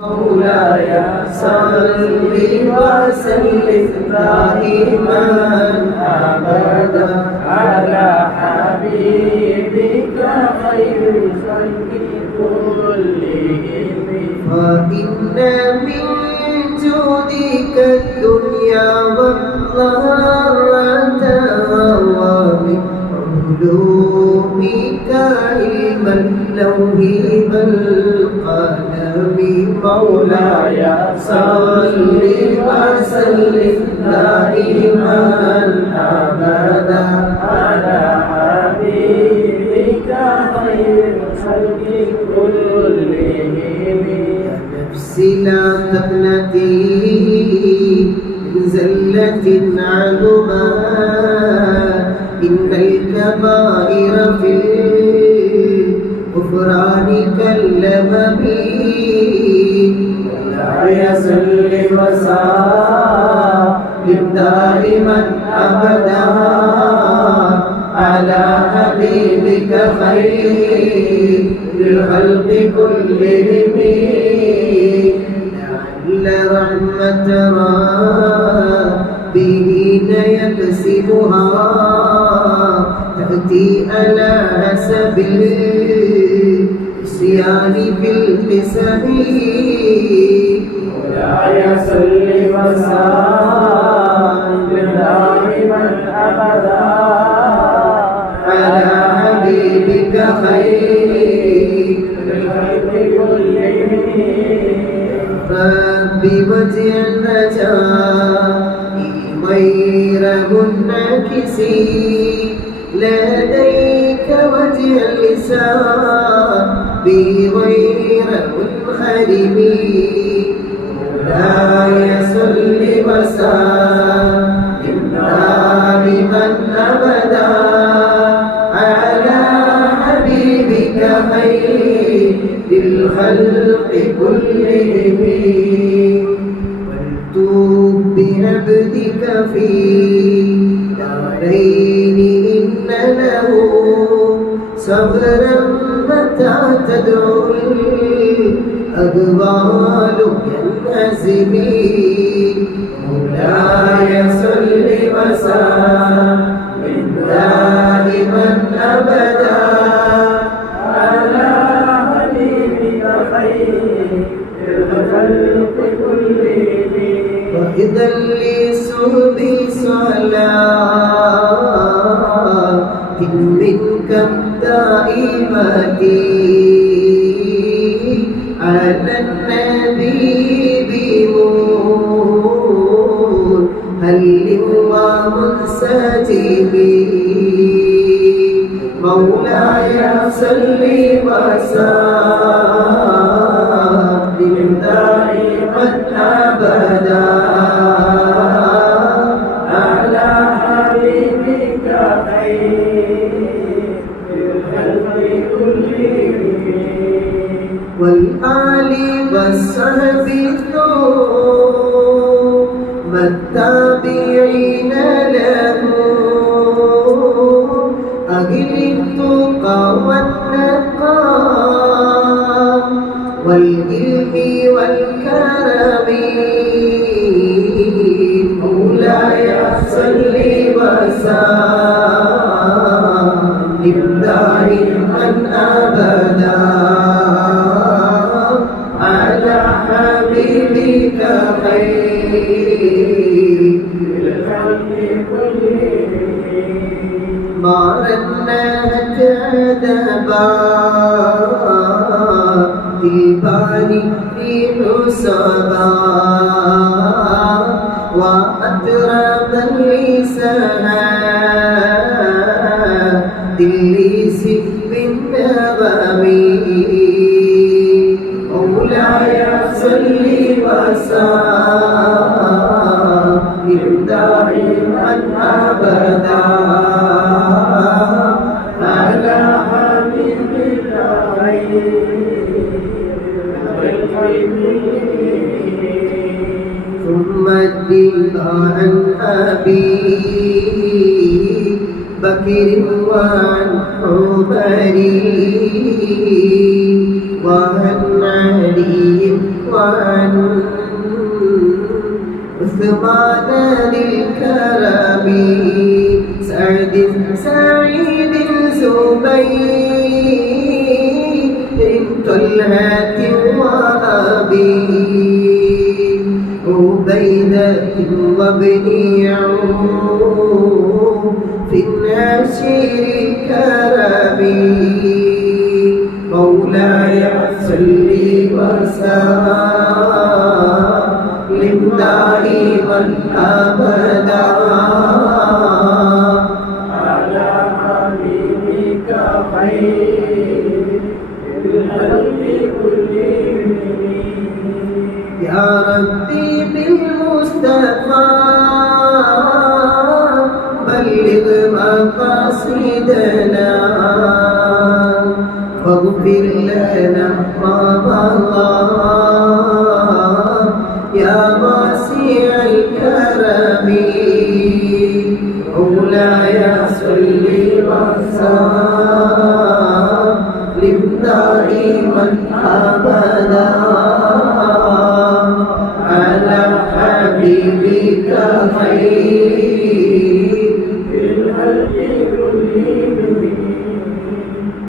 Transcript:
مولاي صل وسلم دائما أبدا على حبيبك خير الخلق كلهم فإن من جودك الدنيا والضرة ومن علومك علم اللوح والقلم مولاي صل وسلم دائما أبدا على حبيبك خير الخلق كلهم يا نفسي لا تقنطي من زلة عظمت إن الكبائر في الغفران كاللبب مولاي صل وسلم دائما أبدا على حبيبك خير الخلق كلهم لعل رحمة ربه يكسبها تأتي على حسب العصيان في القسم مولاي صل وسلم دائما أبدا على حبيبك خير الخلق كلهم ربي وجه الرجاء غير منعكسي لديك وجه اللسان بغير منحرم مولاي صل وسلم دائما أبدا على حبيبك خير الخلق كلهم والتوب بعبدك في دارين إن له صبرا متى تدعو الأقوال ينهزم مولاي صل وسلم دائما أبدا على حبيبك خير الخلق كلهم وإذا لسود صلاة منك دائمتي على النبي بمنهل ومنسجم مولاي صل وسلم دائما أبدا على حبيبك خير الخلق كلهم والآل والصحب ثم التابعين لهم أهل التقى والنقى والعلم والكرم مولاي صل وسلم دائما أبدا على حبيبك خير الخلق كلهم ما رنت أدبا الباري في نصبا وأترب اللسان دليس بالنغم مولاي صل وسلم دائما أبدا على حبيبك خير ثم الدفاع عن أبي بكر وعن عمر وعن علي وعن عثمان ذي الكرم سعد سعيد زبير طلحة وأبي عبيدة وابن عوف في الناشر الكرم مولاي صل وسلم دائما أبدا على حبيبك خير الخلق كلهم يا ربي بالمصطفى بلغ مقاصدنا واغفر لنا ما مضى يا واسع الكرم مولاي صل وسلم دائما أبدا